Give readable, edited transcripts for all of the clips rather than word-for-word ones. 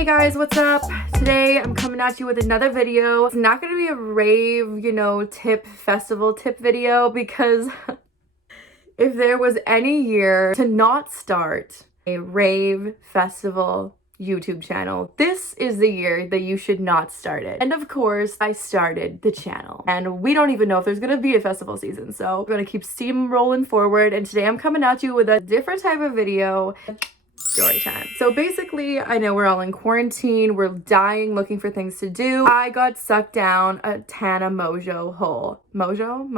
Hey guys, what's up? Today I'm coming at you with another video. It's not gonna be a rave, festival tip video because if there was any year to not start a rave festival YouTube channel, this is the year that you should not start it. And of course, I started the channel. And we don't even know if there's gonna be a festival season, so we're gonna keep steam rolling forward. And today I'm coming at you with a different type of video. Story time. So basically, I know we're all in quarantine, we're dying looking for things to do. I got sucked down a Tana Mojo hole. Mojo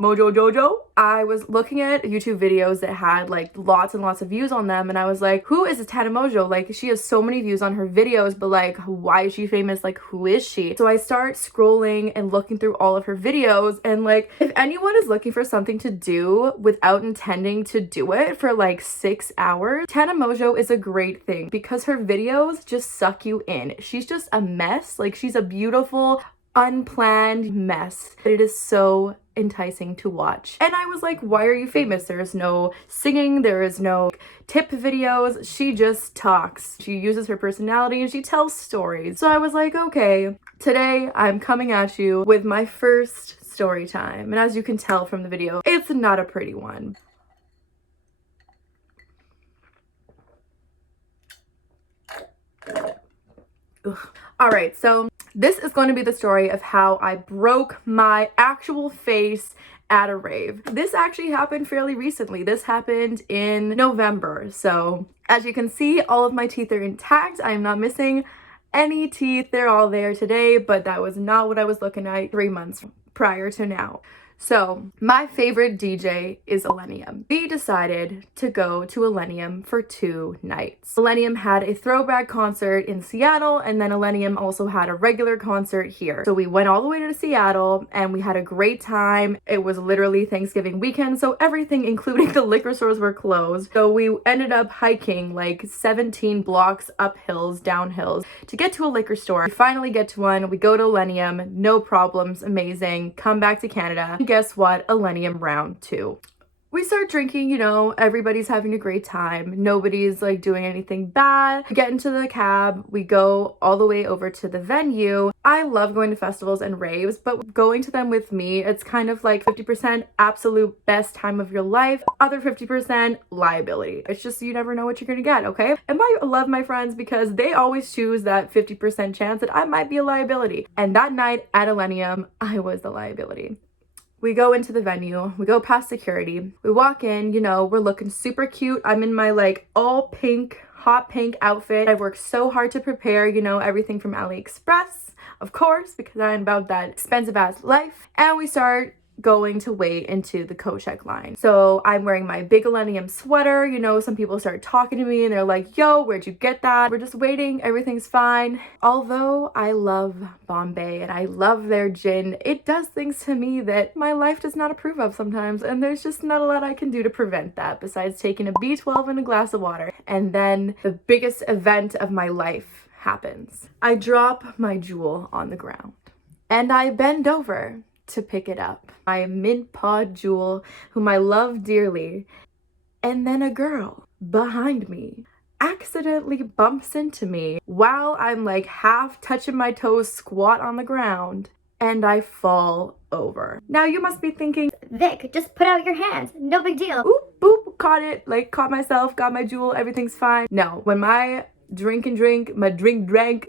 Jojo. I was looking at YouTube videos that had like lots and lots of views on them, and I was like, who is this Tana Mojo? Like, she has so many views on her videos, but like, why is she famous? Like, who is she? So I start scrolling and looking through all of her videos, and like, if anyone is looking for something to do without intending to do it for like 6 hours, Tana Mojo is a great thing because her videos just suck you in. She's just a mess. Like, she's a beautiful, unplanned mess. It is so enticing to watch. And I was like, why are you famous? There is no singing, there is no tip videos. She just talks. She uses her personality and she tells stories. So I was like, okay, today I'm coming at you with my first story time. And as you can tell from the video, it's not a pretty one. Ugh. All right, so this is going to be the story of how I broke my actual face at a rave. This actually happened fairly recently. This happened in November. So as you can see, all of my teeth are intact. I am not missing any teeth. They're all there today, but that was not what I was looking at 3 months prior to now. So my favorite DJ is Illenium. We decided to go to Illenium for 2 nights. Illenium had a throwback concert in Seattle, and then Illenium also had a regular concert here. So we went all the way to Seattle and we had a great time. It was literally Thanksgiving weekend, so everything, including the liquor stores, were closed. So we ended up hiking like 17 blocks up hills, down hills to get to a liquor store. We finally get to one. We go to Illenium, no problems, amazing. Come back to Canada. Guess what? Illenium round 2. We start drinking, everybody's having a great time. Nobody's like doing anything bad. We get into the cab. We go all the way over to the venue. I love going to festivals and raves, but going to them with me, it's kind of like 50% absolute best time of your life, other 50% liability. It's just, you never know what you're gonna get, okay? And I love my friends because they always choose that 50% chance that I might be a liability. And that night at Illenium, I was the liability. We go into the venue, we go past security, we walk in, we're looking super cute. I'm in my like all pink, hot pink outfit. I worked so hard to prepare, everything from AliExpress, of course, because I'm about that expensive ass life. And we start going to wait into the coat check line. So I'm wearing my big Illenium sweater. Some people start talking to me and they're like, yo, where'd you get that? We're just waiting, everything's fine. Although I love Bombay and I love their gin, it does things to me that my life does not approve of sometimes, and there's just not a lot I can do to prevent that besides taking a B12 and a glass of water. And then the biggest event of my life happens. I drop my jewel on the ground and I bend over to pick it up. My mint pod jewel, whom I love dearly. And then a girl behind me accidentally bumps into me while I'm like half touching my toes, squat on the ground, and I fall over. Now you must be thinking, Vic, just put out your hands. No big deal. Oop, boop, caught it, like caught myself, got my jewel, everything's fine. No, when my drink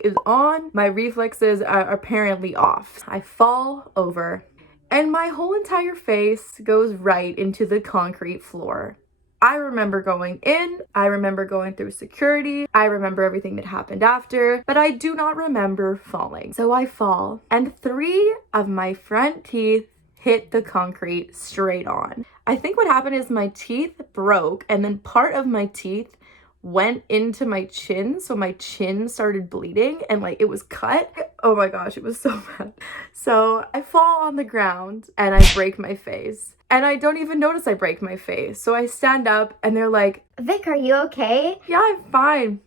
is on, my reflexes are apparently off. I fall over and my whole entire face goes right into the concrete floor. I remember going in, I remember going through security, I remember everything that happened after, but I do not remember falling. So I fall, and 3 of my front teeth hit the concrete straight on. I think what happened is my teeth broke, and then part of my teeth went into my chin, so my chin started bleeding and like it was cut. Oh my gosh, it was so bad. So I fall on the ground and I break my face, and I don't even notice I break my face. So I stand up and they're like, Vic, are you okay? Yeah, I'm fine.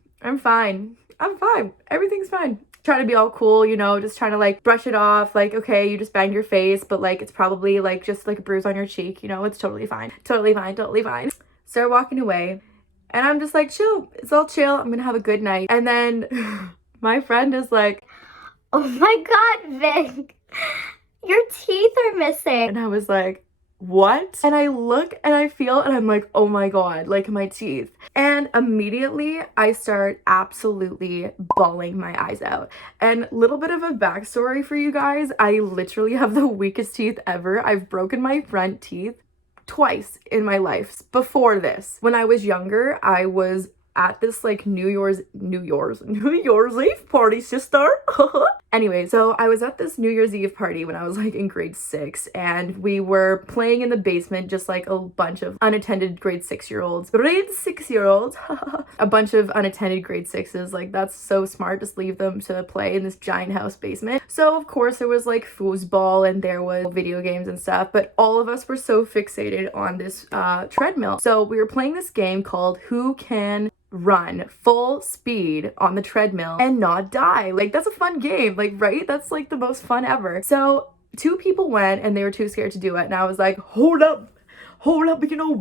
Everything's fine. Trying to be all cool, just trying to like brush it off, like, okay, you just banged your face, but like it's probably like just like a bruise on your cheek, it's totally fine. Start walking away. And I'm just like, chill, it's all chill, I'm gonna have a good night. And then my friend is like, Oh my god, Vic. Your teeth are missing. and I was like, what? And I look and I feel and I'm like, oh my god, like my teeth. And immediately I start absolutely bawling my eyes out. And little bit of a backstory for you guys, I literally have the weakest teeth ever. I've broken my front teeth twice in my life before this. When I was younger, I was at this like New Year's Eve party, sister. Anyway, so I was at this New Year's Eve party when I was like in grade 6, and we were playing in the basement, just like a bunch of unattended grade 6-year-olds. A bunch of unattended grade 6s, like that's so smart, just leave them to play in this giant house basement. So of course there was like foosball and there was video games and stuff, but all of us were so fixated on this treadmill. So we were playing this game called Who Can Run full speed on the treadmill and not die. Like that's a fun game, like, right? That's like the most fun ever. So 2 people went and they were too scared to do it, and I was like, hold up,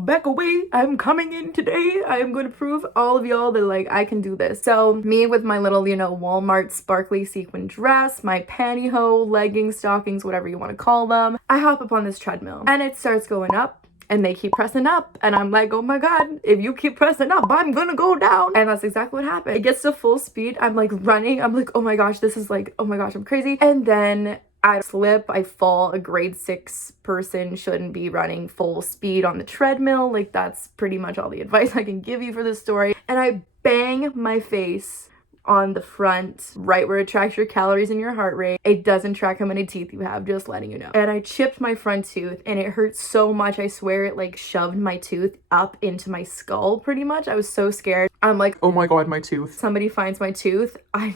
back away, I'm coming in today. I am going to prove all of y'all that like I can do this. So me with my little, Walmart sparkly sequin dress, my pantyhose, leggings, stockings, whatever you want to call them, I hop up on this treadmill and it starts going up. And they keep pressing up, and I'm like, oh my god, if you keep pressing up, I'm gonna go down. And that's exactly what happened. It gets to full speed, I'm like running, I'm like, oh my gosh, this is like, oh my gosh, I'm crazy. And then I slip, I fall. A grade 6 person shouldn't be running full speed on the treadmill. Like that's pretty much all the advice I can give you for this story. And I bang my face on the front, right where it tracks your calories and your heart rate. It doesn't track how many teeth you have, just letting you know. And I chipped my front tooth and it hurt so much. I swear it like shoved my tooth up into my skull pretty much. I was so scared. I'm like, oh my god, my tooth. Somebody finds my tooth. I'm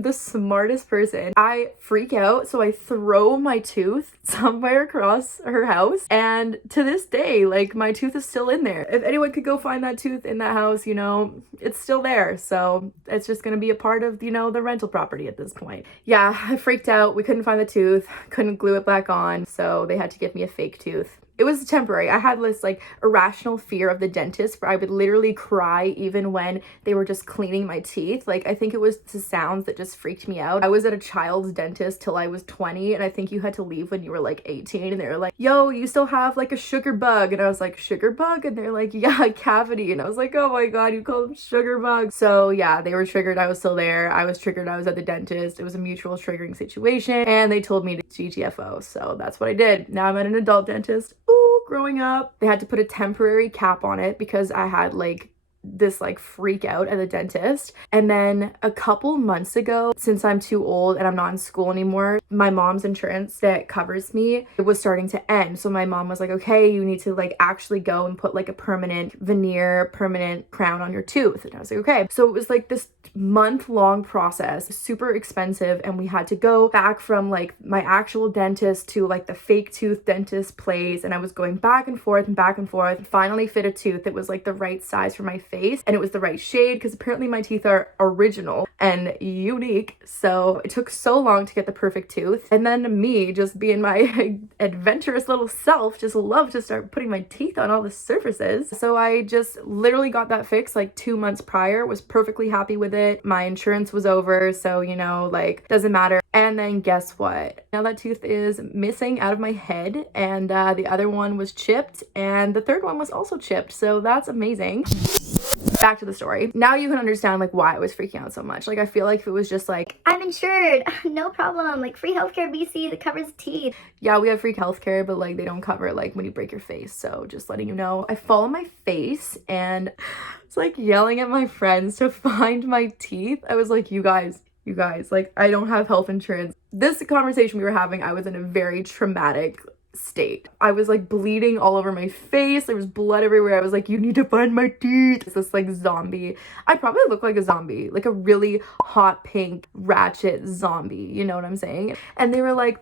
the smartest person. I freak out, so I throw my tooth somewhere across her house. And to this day, like my tooth is still in there. If anyone could go find that tooth in that house, it's still there. So it's just gonna be a part of, the rental property at this point. Yeah, I freaked out. We couldn't find the tooth, couldn't glue it back on, so they had to give me a fake tooth. It was temporary. I had this like irrational fear of the dentist where I would literally cry even when they were just cleaning my teeth. Like I think it was the sounds that just freaked me out. I was at a child's dentist till I was 20, and I think you had to leave when you were like 18, and they were like, yo, you still have like a sugar bug. And I was like, sugar bug? And they're like, yeah, a cavity. And I was like, oh my god, you call them sugar bugs. So yeah, they were triggered. I was still there. I was triggered. I was at the dentist. It was a mutual triggering situation, and they told me to GTFO. So that's what I did. Now I'm at an adult dentist. Ooh, growing up, they had to put a temporary cap on it because I had like this like freak out at the dentist. And then a couple months ago, since I'm too old and I'm not in school anymore, my mom's insurance that covers me, it was starting to end. So my mom was like, okay, you need to like actually go and put like a permanent veneer, permanent crown on your tooth. And I was like, okay. So it was like this month-long process, super expensive, and we had to go back from like my actual dentist to like the fake tooth dentist place, and I was going back and forth and back and forth. Finally fit a tooth that was like the right size for my face, and it was the right shade because apparently my teeth are original and unique. So it took so long to get the perfect tooth, and then me just being my adventurous little self just loved to start putting my teeth on all the surfaces. So I just literally got that fixed like 2 months prior, was perfectly happy with it. My insurance was over, so like doesn't matter. And then guess what? Now that tooth is missing out of my head, and the other one was chipped, and the third one was also chipped. So that's amazing. Back to the story. Now you can understand like why I was freaking out so much. Like I feel like if it was just like, I'm insured, no problem, like free healthcare BC that covers teeth. Yeah, we have free healthcare, but like they don't cover like when you break your face. So just letting you know, I fall on my face and it's like yelling at my friends to find my teeth. I was like, you guys, like I don't have health insurance. This conversation we were having, I was in a very traumatic state. I was like bleeding all over my face. There was blood everywhere. I was like, you need to find my teeth. It's this like zombie. I probably look like a zombie, like a really hot pink ratchet zombie. You know what I'm saying? And they were like,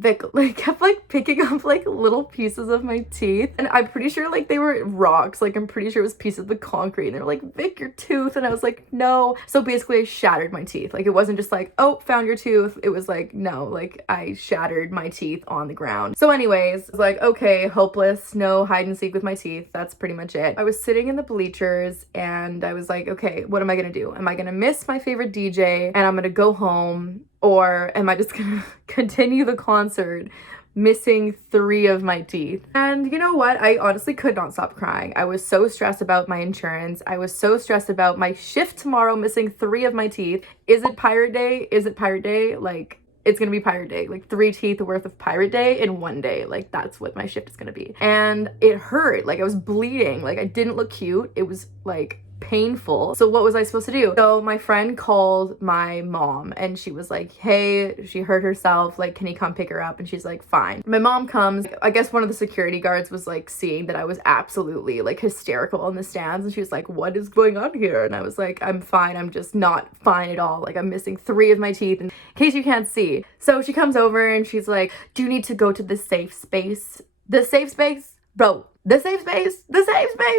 Vic like kept like picking up like little pieces of my teeth, and I'm pretty sure like they were rocks, like I'm pretty sure it was pieces of the concrete, and they were like, Vic, your tooth. And I was like, no. So basically I shattered my teeth. Like it wasn't just like, oh, found your tooth. It was like, no, like I shattered my teeth on the ground. So anyways, I was like, okay, hopeless, no hide and seek with my teeth. That's pretty much it. I was sitting in the bleachers and I was like, okay, what am I gonna do? Am I gonna miss my favorite DJ and I'm gonna go home, or am I just gonna continue the concert missing 3 of my teeth? And you know what? I honestly could not stop crying. I was so stressed about my insurance. I was so stressed about my shift tomorrow missing 3 of my teeth. Is it pirate day? Is it pirate day? Like, it's gonna be pirate day. Like 3 teeth worth of pirate day in one day. Like that's what my shift is gonna be. And it hurt. Like I was bleeding. Like I didn't look cute. It was like painful. So what was I supposed to do? So my friend called my mom and she was like, hey, she hurt herself, like can you come pick her up? And she's like, fine. My mom comes. I guess one of the security guards was like seeing that I was absolutely like hysterical in the stands, and she was like, what is going on here? And I was like, I'm fine. I'm just not fine at all. Like I'm missing 3 of my teeth in case you can't see. So she comes over and she's like, do you need to go to the safe space? The safe space? Bro, the safe space,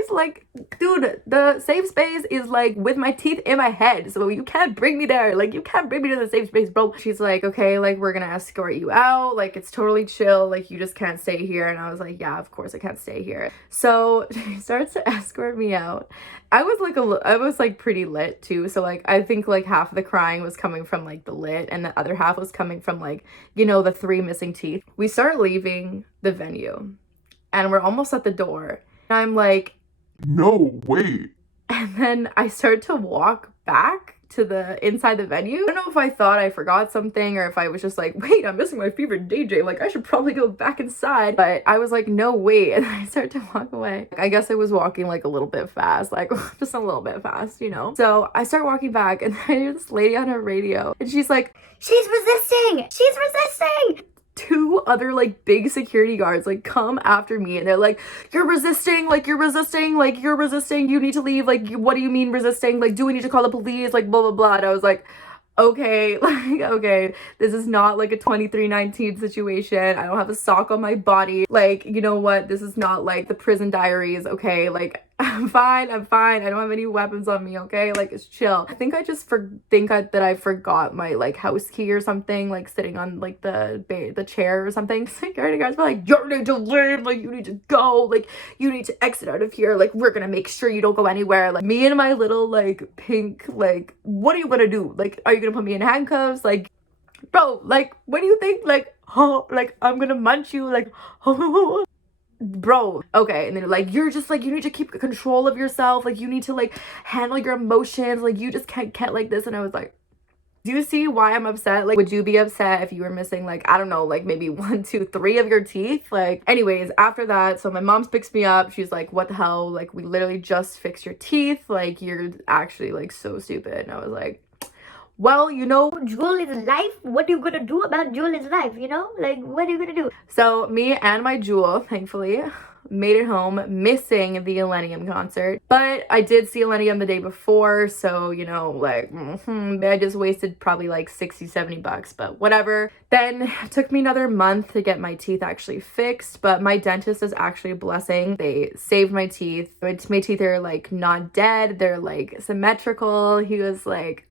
like, dude, the safe space is like with my teeth in my head, so you can't bring me there. Like, you can't bring me to the safe space, bro. She's like, okay, like, we're gonna escort you out, like, it's totally chill, like, you just can't stay here. And I was like, yeah, of course I can't stay here. So she starts to escort me out. I was like pretty lit too, so like I think like half of the crying was coming from like the lit and the other half was coming from like, you know, the 3 missing teeth. We start leaving the venue and we're almost at the door. And I'm like, no, wait. And then I start to walk back to the inside the venue. I don't know if I thought I forgot something or if I was just like, wait, I'm missing my favorite DJ. Like I should probably go back inside. But I was like, no, wait. And I start to walk away. I guess I was walking like a little bit fast, like just a little bit fast, you know? So I start walking back and I hear this lady on her radio and she's like, She's resisting! She's resisting! 2 other like big security guards like come after me and they're like, you're resisting, like you're resisting, like you're resisting, you need to leave, like what do you mean resisting, like do we need to call the police, like blah blah blah. And I was like, okay, like okay, this is not like a 2319 situation. I don't have a sock on my body, like, you know what, this is not like the prison diaries, okay, like I'm fine, I don't have any weapons on me, okay, like it's chill. I think I just that I forgot my like house key or something, like sitting on like the chair or something. Security guards were like, you need to leave, like you need to go, like you need to exit out of here, like we're gonna make sure you don't go anywhere. Like me and my little like pink, like what are you gonna do, like are you gonna put me in handcuffs, like bro, like what do you think, like oh, like I'm gonna munch you, like oh bro, okay. And then like, you're just like, you need to keep control of yourself, like you need to like handle your emotions, like you just can't like this. And I was like, do you see why I'm upset? Like, would you be upset if you were missing like, I don't know, like maybe 1, 2, 3 of your teeth? Like anyways, after that, so my mom picks me up, she's like, what the hell, like we literally just fixed your teeth, like you're actually like so stupid. And I was like, well, you know, Julie's life, what are you gonna do about Julie's life, you know? Like, what are you gonna do? So me and my Jewel, thankfully, made it home missing the Millennium concert. But I did see Millennium the day before, so, you know, like, I just wasted probably like 60, 70 bucks, but whatever. Then it took me another month to get my teeth actually fixed, but my dentist is actually a blessing. They saved my teeth. My teeth are like not dead, they're like symmetrical. He was like,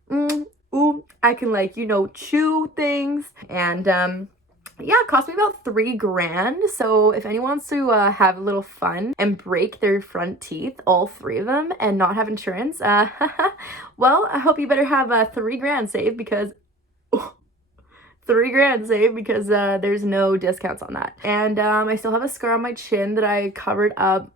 ooh, I can like, you know, chew things. And yeah, it cost me about $3,000. So if anyone wants to have a little fun and break their front teeth, all 3 of them, and not have insurance, well, I hope you better have $3,000 saved, because $3,000 saved, because there's no discounts on that. And I still have a scar on my chin that I covered up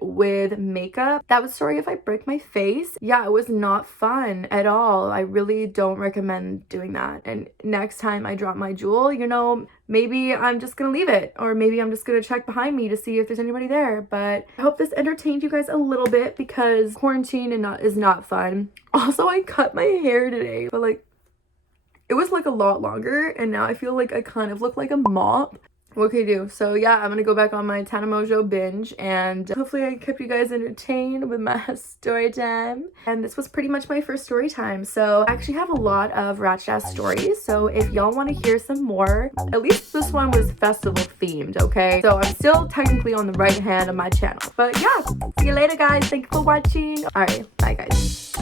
with makeup. That was sorry if I break my face. Yeah, it was not fun at all. I really don't recommend doing that. And next time I drop my Jewel, you know, maybe I'm just gonna leave it, or maybe I'm just gonna check behind me to see if there's anybody there. But I hope this entertained you guys a little bit, because quarantine is not fun. Also, I cut my hair today, but like it was like a lot longer, and now I feel like I kind of look like a mop. what can you do? So yeah, I'm gonna go back on my Tana Mojo binge, and hopefully I kept you guys entertained with my story time. And this was pretty much my first story time. So I actually have a lot of ratchet ass stories. So if y'all want to hear some more, at least this one was festival themed, okay? So I'm still technically on the right hand of my channel. But yeah, see you later guys. Thank you for watching. Alright, bye guys.